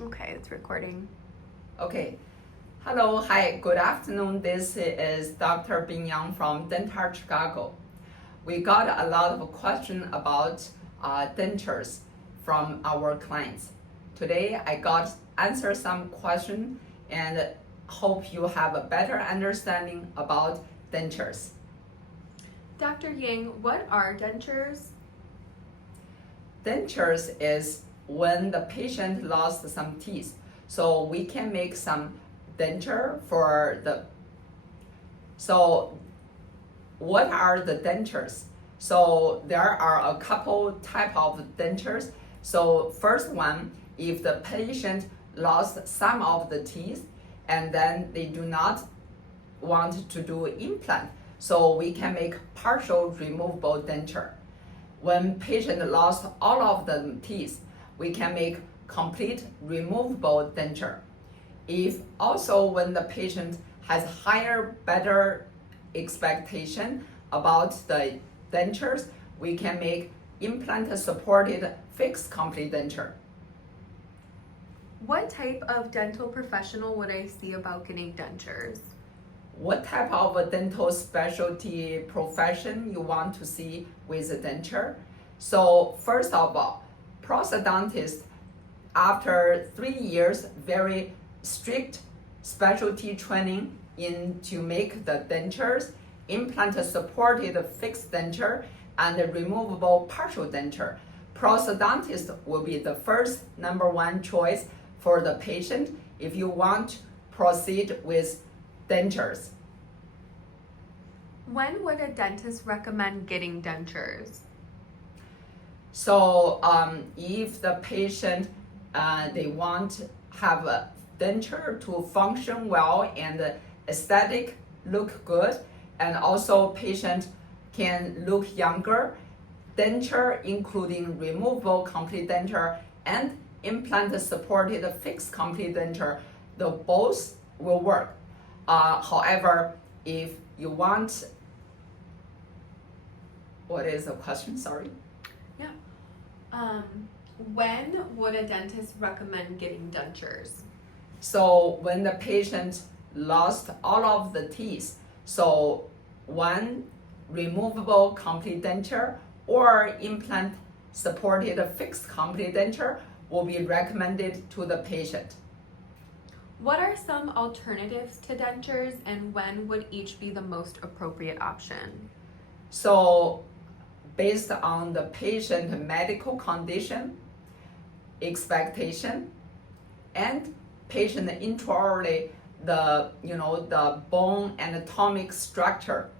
Okay, it's recording. Okay. Hello, hi, good afternoon. This is Dr. Bin Yang from Denture, Chicago. We got a lot of questions about dentures from our clients. Today, I got answer some questions and hope you have a better understanding about dentures. Dr. Yang, what are dentures? Dentures is when the patient lost some teeth. So we can make some denture for the. So what are the dentures? So there are a couple type of dentures. So first one, if the patient lost some of the teeth and then they do not want to do implant, so we can make partial removable denture. When patient lost all of the teeth, we can make complete removable denture. If also when the patient has higher, better expectation about the dentures, we can make implant supported fixed complete denture. What type of dental professional would I see about getting dentures? What type of a dental specialty profession you want to see with a denture? So first of all, prosthodontist, after 3 years, very strict specialty training in to make the dentures, implant supported fixed denture, and removable partial denture. Prosthodontist will be the first number one choice for the patient if you want to proceed with dentures. When would a dentist recommend getting dentures? So if the patient they want to have a denture to function well and aesthetic look good, and also patient can look younger, denture including removable complete denture and implant supported fixed complete denture, the both will work. However, if you want, what is the question? Sorry. When would a dentist recommend getting dentures? So when the patient lost all of the teeth, so one removable complete denture or implant supported fixed complete denture will be recommended to the patient. What are some alternatives to dentures, and when would each be the most appropriate option? So based on the patient medical condition, expectation, and patient intraorally the bone anatomic structure.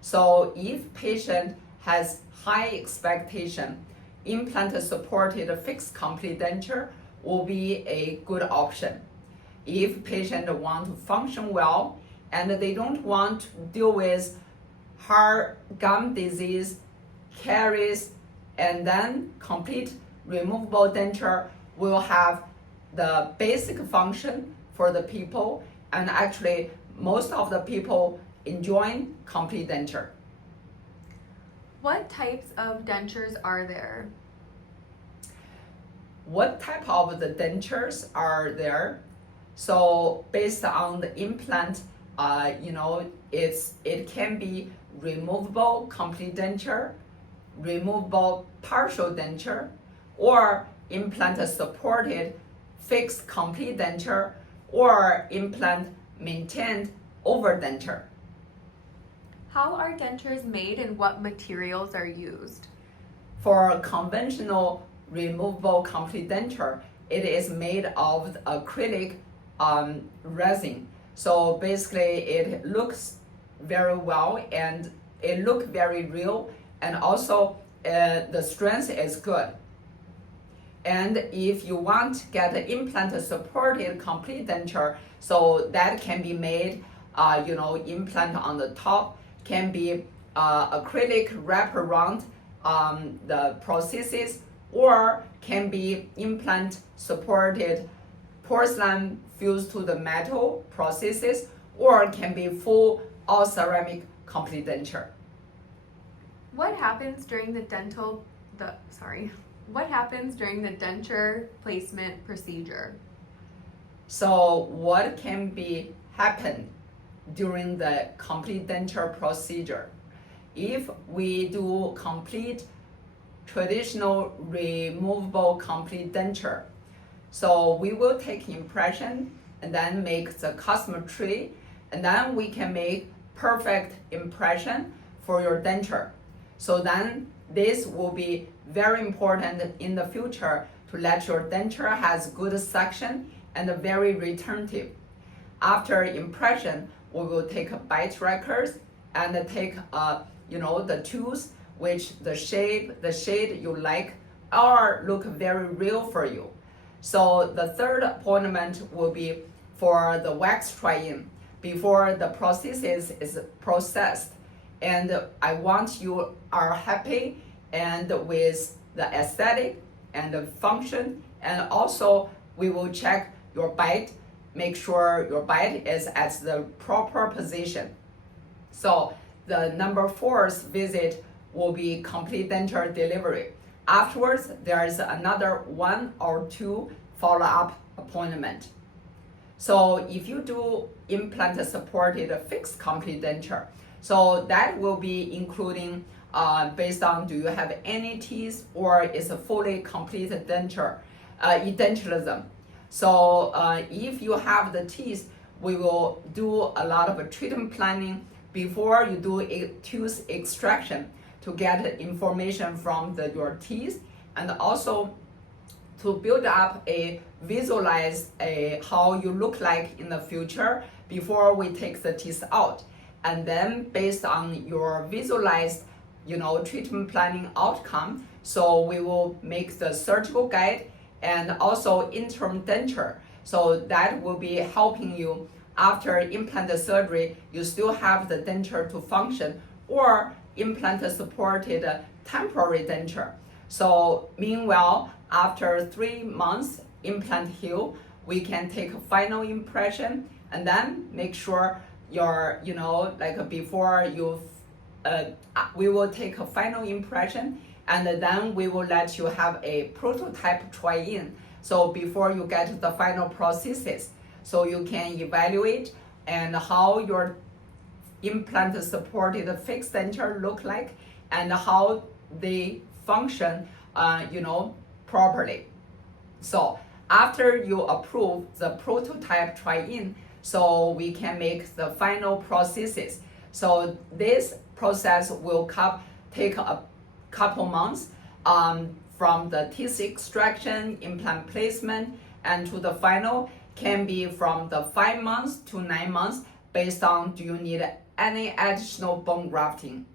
So if patient has high expectation, implant supported fixed complete denture will be a good option. If patient want to function well and they don't want to deal with hard gum disease, caries, and then complete removable denture will have the basic function for the people, and actually most of the people enjoy complete denture. What types of dentures are there? What type of the dentures are there? So based on the implant, it can be removable complete denture, removable partial denture, or implant supported fixed complete denture, or implant maintained over denture. How are dentures made and what materials are used? For conventional removable complete denture, it is made of acrylic resin. So basically it looks very well and it looks very real, and also the strength is good. And if you want to get an implant supported complete denture, so that can be made, implant on the top, can be acrylic wrap around the prosthesis, or can be implant supported porcelain fused to the metal prosthesis, or can be full all ceramic complete denture. What happens during the denture placement procedure? So what can be happen during the complete denture procedure? If we do complete traditional removable complete denture, so we will take impression and then make the customer tree, and then we can make perfect impression for your denture. So then this will be very important in the future to let your denture has good suction and very retentive. After impression, we will take bite records and take the tools which the shade you like or look very real for you. So the third appointment will be for the wax try-in before the prosthesis is processed. And I want you are happy and with the aesthetic and the function, and also we will check your bite, make sure your bite is at the proper position. So the number 4th visit will be complete denture delivery. Afterwards, there is another 1 or 2 follow-up appointment. So if you do implant supported fixed complete denture, so that will be including based on do you have any teeth or is a fully complete denture, edentalism. So if you have the teeth, we will do a lot of treatment planning before you do a tooth extraction to get information from your teeth, and also to build up a visualize how you look like in the future before we take the teeth out. And then based on your visualized treatment planning outcome, so we will make the surgical guide and also interim denture. So that will be helping you after implant surgery, you still have the denture to function, or implant supported temporary denture. So meanwhile, after 3 months implant heal, we can take a final impression and then make sure your, before you, we will take a final impression and then we will let you have a prototype try-in. So before you get the final prosthesis, so you can evaluate and how your implant supported fixed denture look like and how they function, properly. So after you approve the prototype try-in, so we can make the final prosthesis. So this process will take a couple months from the teeth extraction, implant placement, and to the final can be from the 5 months to 9 months based on do you need any additional bone grafting.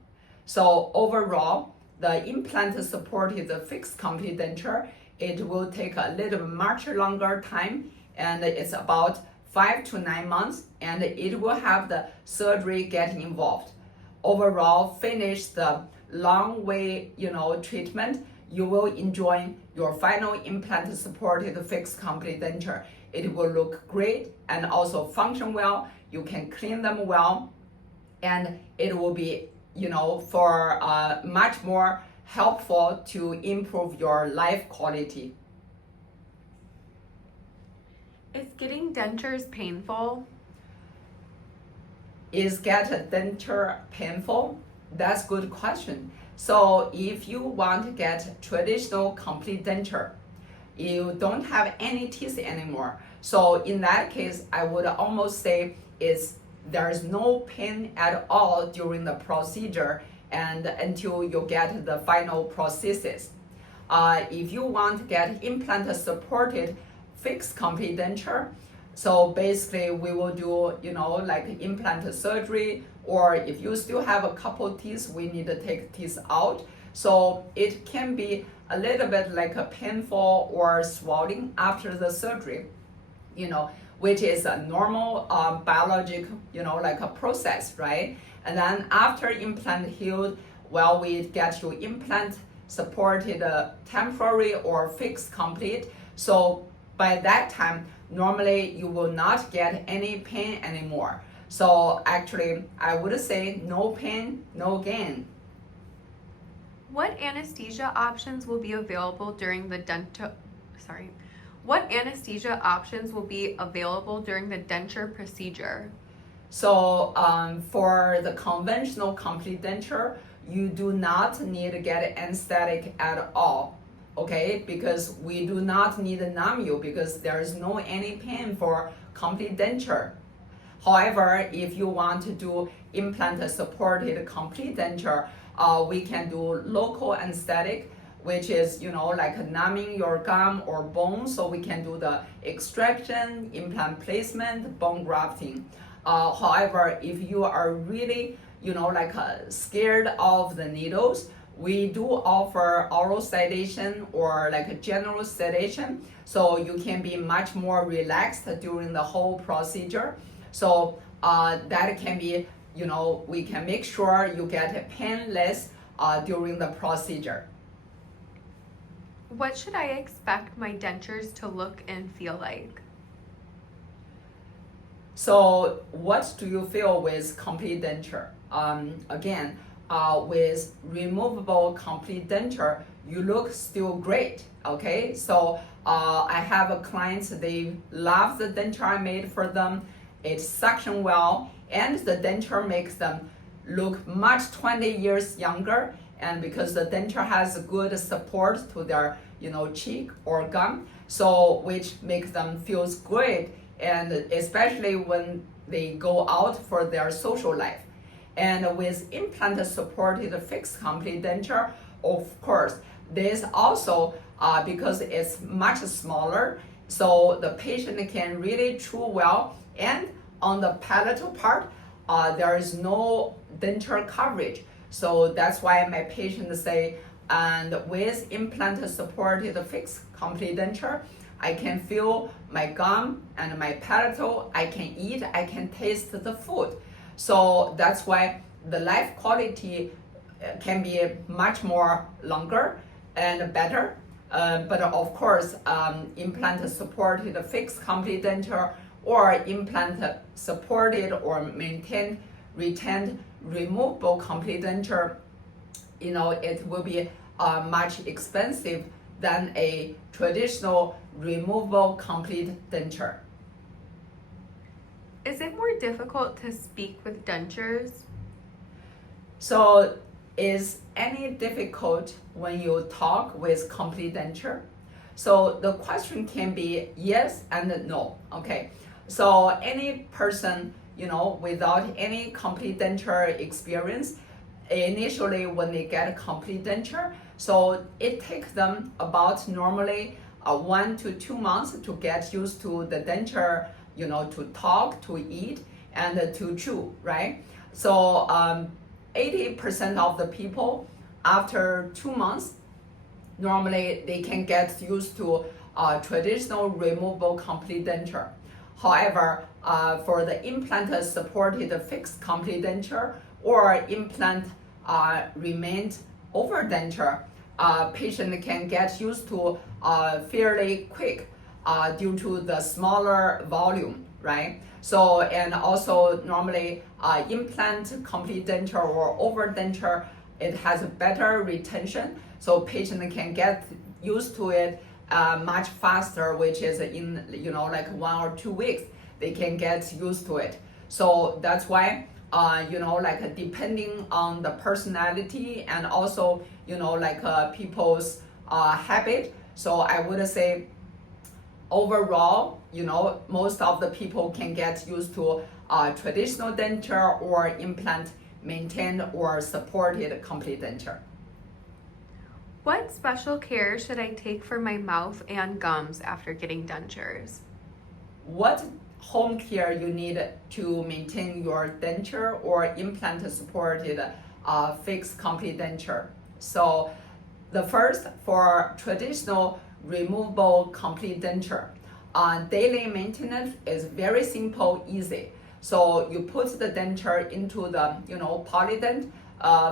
So overall, the implant supported fixed complete denture, it will take a little much longer time, and it's about 5 to 9 months, and it will have the surgery getting involved. Overall, finish the long way treatment, you will enjoy your final implant supported fixed complete denture. It will look great and also function well. You can clean them well, and it will be for much more helpful to improve your life quality. Is getting dentures painful? Is get denture painful? That's a good question. So if you want to get traditional complete denture, you don't have any teeth anymore. So in that case, I would almost say there's no pain at all during the procedure and until you get the final prosthesis. If you want to get implant supported fixed complete denture, so basically we will do implant surgery, or if you still have a couple teeth, we need to take teeth out. So it can be a little bit like a painful or swelling after the surgery, which is a normal biologic, a process, right? And then after implant healed, we get you implant supported temporary or fixed complete. So by that time, normally you will not get any pain anymore. So actually, I would say no pain, no gain. What anesthesia options will be available during the What anesthesia options will be available during the denture procedure? So for the conventional complete denture, you do not need to get anesthetic at all, okay? Because we do not need to numb you because there is no any pain for complete denture. However, if you want to do implant supported complete denture, we can do local anesthetic, which is like numbing your gum or bone, so we can do the extraction, implant placement, bone grafting. However, if you are really scared of the needles, we do offer oral sedation or like a general sedation, so you can be much more relaxed during the whole procedure. So that can be, we can make sure you get painless during the procedure. What should I expect my dentures to look and feel like? So what do you feel with complete denture? Again, with removable complete denture, you look still great, okay? So I have a client, they love the denture I made for them. It suction well, and the denture makes them look much 20 years younger. And because the denture has good support to their, cheek or gum, so which makes them feels great, and especially when they go out for their social life. And with implant supported fixed complete denture, of course, this also because it's much smaller, so the patient can really chew well. And on the palatal part, there is no denture coverage. So that's why my patients say, and with implant supported fixed complete denture, I can feel my gum and my palatal, I can eat, I can taste the food. So that's why the life quality can be much more longer and better. But of course, implant supported fixed complete denture or implant supported or maintained, retained, removable complete denture, it will be much expensive than a traditional removable complete denture. Is it more difficult to speak with dentures? So is any difficult when you talk with complete denture? So the question can be yes and no, okay? So any person, without any complete denture experience, initially when they get a complete denture, so it takes them about normally 1 to 2 months to get used to the denture, to talk, to eat, and to chew, right? So 80% of the people after 2 months, normally they can get used to traditional removable complete denture. However, for the implant supported fixed complete denture or implant remained over denture, patient can get used to fairly quick due to the smaller volume, right? So, and also normally implant complete denture or over denture, it has better retention, so patient can get used to it much faster, which is in like 1 or 2 weeks they can get used to it. So that's why like depending on the personality and also people's habit. So I would say overall, most of the people can get used to traditional denture or implant maintained or supported complete denture. What special care should I take for my mouth and gums after getting dentures? What home care you need to maintain your denture or implant supported fixed complete denture? So the first, for traditional removable complete denture, daily maintenance is very simple, easy. So you put the denture into the Polydent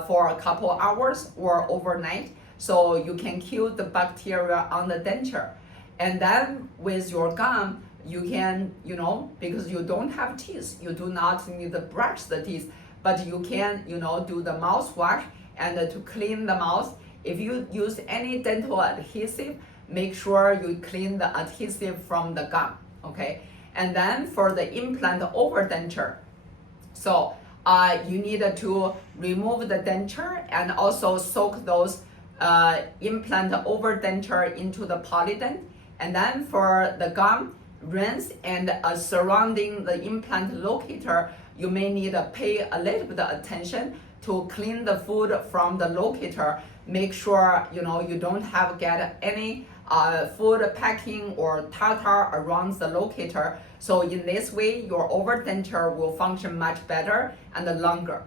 for a couple hours or overnight, so you can kill the bacteria on the denture. And then with your gum, you can, because you don't have teeth, you do not need to brush the teeth, but you can, do the mouthwash and to clean the mouth. If you use any dental adhesive, make sure you clean the adhesive from the gum, okay? And then for the implant over denture, so you need to remove the denture and also soak those implant over denture into the Polident. And then for the gum, rinse and surrounding the implant locator, you may need to pay a little bit of attention to clean the food from the locator. Make sure you don't get any food packing or tartar around the locator. So in this way, your overdenture will function much better and longer.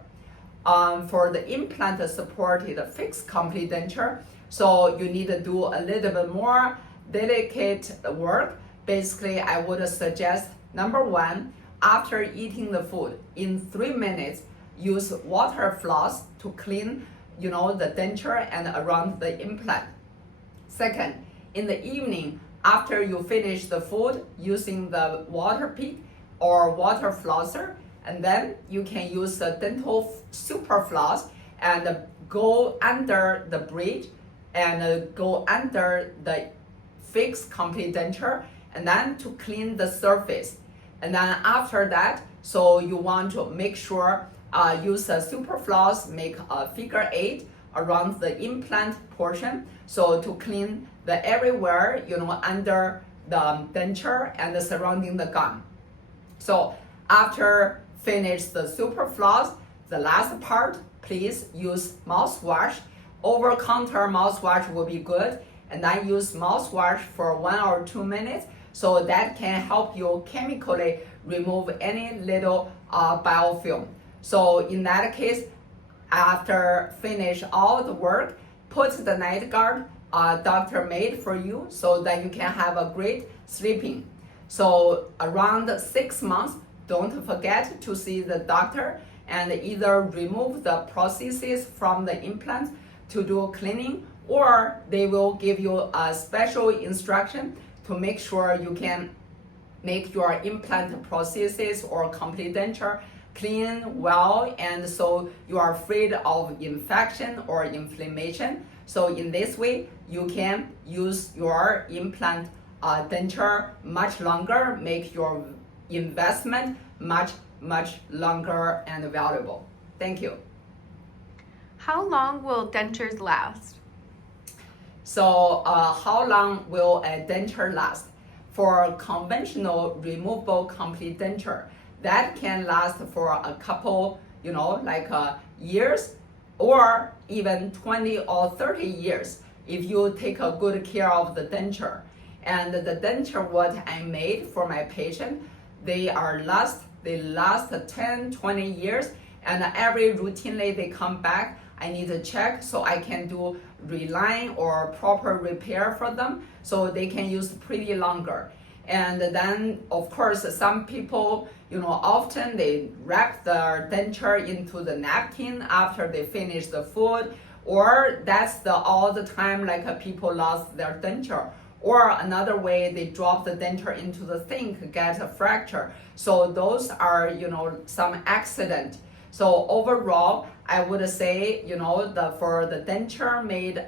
For the implant supported fixed complete denture, so you need to do a little bit more delicate work. Basically, I would suggest, number one, after eating the food, in 3 minutes, use water floss to clean the denture and around the implant. Second, in the evening, after you finish the food, using the water pick or water flosser, and then you can use the dental super floss and go under the bridge and go under the fixed complete denture, and then to clean the surface. And then after that, so you want to make sure use a super floss, make a figure 8 around the implant portion, so to clean the everywhere under the denture and the surrounding the gum. So after finish the super floss, the last part, please use mouthwash. Over counter mouthwash will be good, and then use mouthwash for 1 or 2 minutes, so that can help you chemically remove any little biofilm. So in that case, after finish all the work, put the night guard doctor made for you, so that you can have a great sleeping. So around 6 months, don't forget to see the doctor and either remove the prosthesis from the implant to do cleaning, or they will give you a special instruction to make sure you can make your implant prosthesis or complete denture clean well, and so you are afraid of infection or inflammation. So in this way, you can use your implant denture much longer, make your investment much longer and valuable. Thank you. How long will dentures last? So how long will a denture last? For conventional removable complete denture, that can last for a couple, years, or even 20 or 30 years if you take a good care of the denture. And the denture what I made for my patient, they last 10, 20 years, and every routinely they come back, I need to check so I can do reline or proper repair for them so they can use pretty longer. And then of course some people often they wrap their denture into the napkin after they finish the food, or that's all the time people lost their denture. Or another way, they drop the denture into the sink, get a fracture. So those are some accident. So overall, I would say for the denture made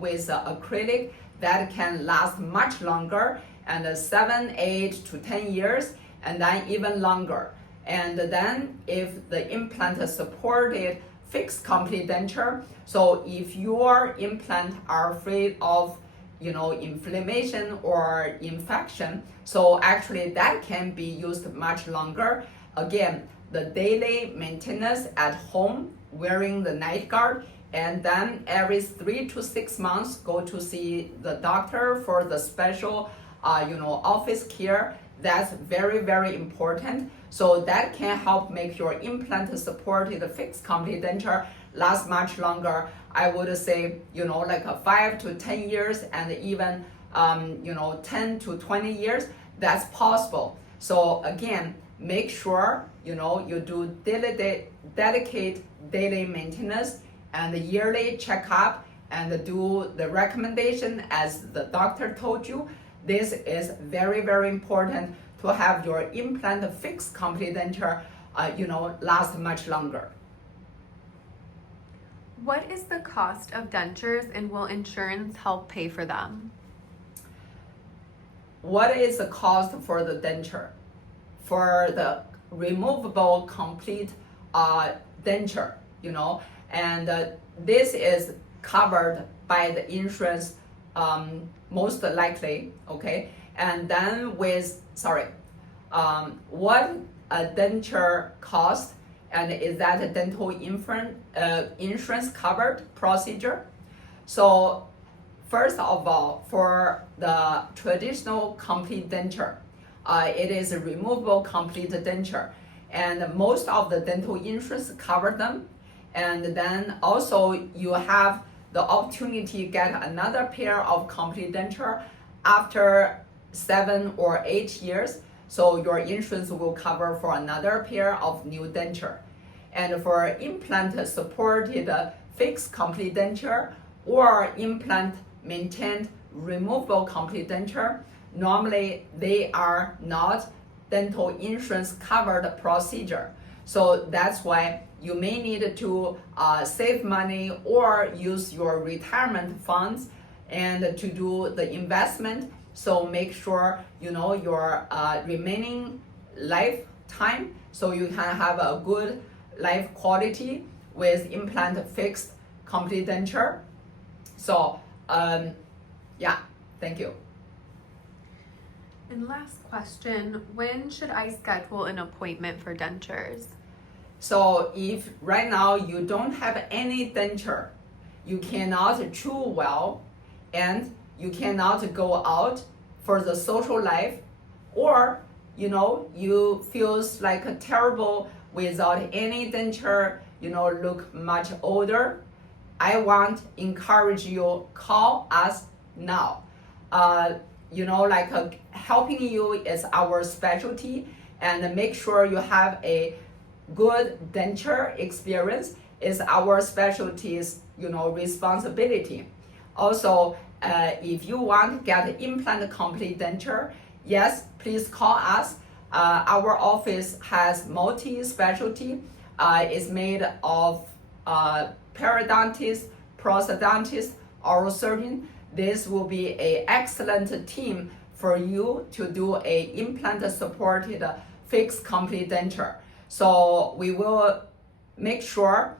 with acrylic, that can last much longer, and 7, 8 to 10 years, and then even longer. And then if the implant supported fixed complete denture, so if your implant are afraid of inflammation or infection, so actually that can be used much longer. Again, the daily maintenance at home, wearing the night guard, and then every 3 to 6 months go to see the doctor for the special office care. That's very, very important. So that can help make your implant supported fixed complete denture last much longer. I would say 5 to 10 years, and even 10 to 20 years. That's possible. So again, make sure you do dedicate daily maintenance and yearly checkup, and do the recommendation as the doctor told you. This is very, very important to have your implant fixed complete denture last much longer. What is the cost of dentures, and will insurance help pay for them? what is the cost for the denture? For the removable complete denture, and this is covered by the insurance most likely, okay? And then what a denture cost, and is that a dental insurance covered procedure? So first of all, for the traditional complete denture, it is a removable complete denture, and most of the dental insurance cover them. And then also you have the opportunity to get another pair of complete denture after 7 or 8 years. So your insurance will cover for another pair of new denture. And for implant supported fixed complete denture or implant maintained removable complete denture, normally they are not dental insurance covered procedure. So that's why you may need to save money or use your retirement funds and to do the investment. So make sure your remaining lifetime, so you can have a good life quality with implant fixed complete denture. So yeah, thank you. And last question, when should I schedule an appointment for dentures? So if right now you don't have any denture, you cannot chew well, and you cannot go out for the social life, or you feels like terrible without any denture, look much older, I want to encourage you, call us now. Helping you is our specialty, and make sure you have a good denture experience is our specialty's responsibility. Also, if you want to get implant complete denture, yes, please call us. Our office has multi-specialty. It's made of periodontist, prosthodontist, oral surgeon. This will be an excellent team for you to do a implant supported fixed complete denture. So we will make sure,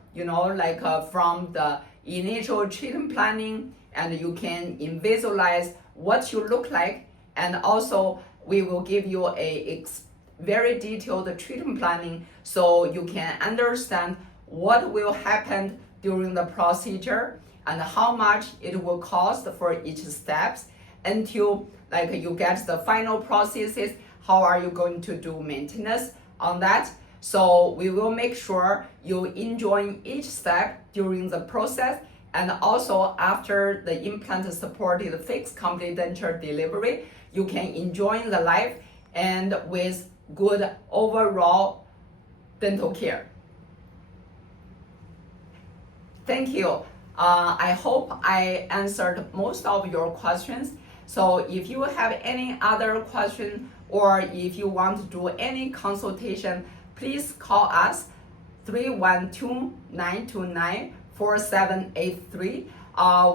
from the initial treatment planning, and you can visualize what you look like, and also we will give you a very detailed treatment planning so you can understand what will happen during the procedure and how much it will cost for each steps until you get the final processes. How are you going to do maintenance on that? So we will make sure you enjoy each step during the process, and also after the implant supported fixed complete denture delivery, you can enjoy the life and with good overall dental care. Thank you. I hope I answered most of your questions. So if you have any other question, or if you want to do any consultation, please call us 312-929-4783.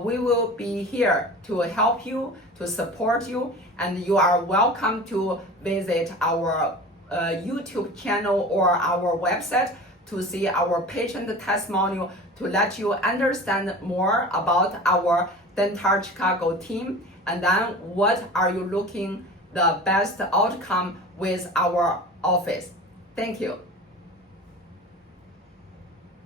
We will be here to help you, to support you, and you are welcome to visit our YouTube channel or our website to see our patient testimonial, to let you understand more about our Denture Chicago team, and then what are you looking the best outcome with our office. Thank you.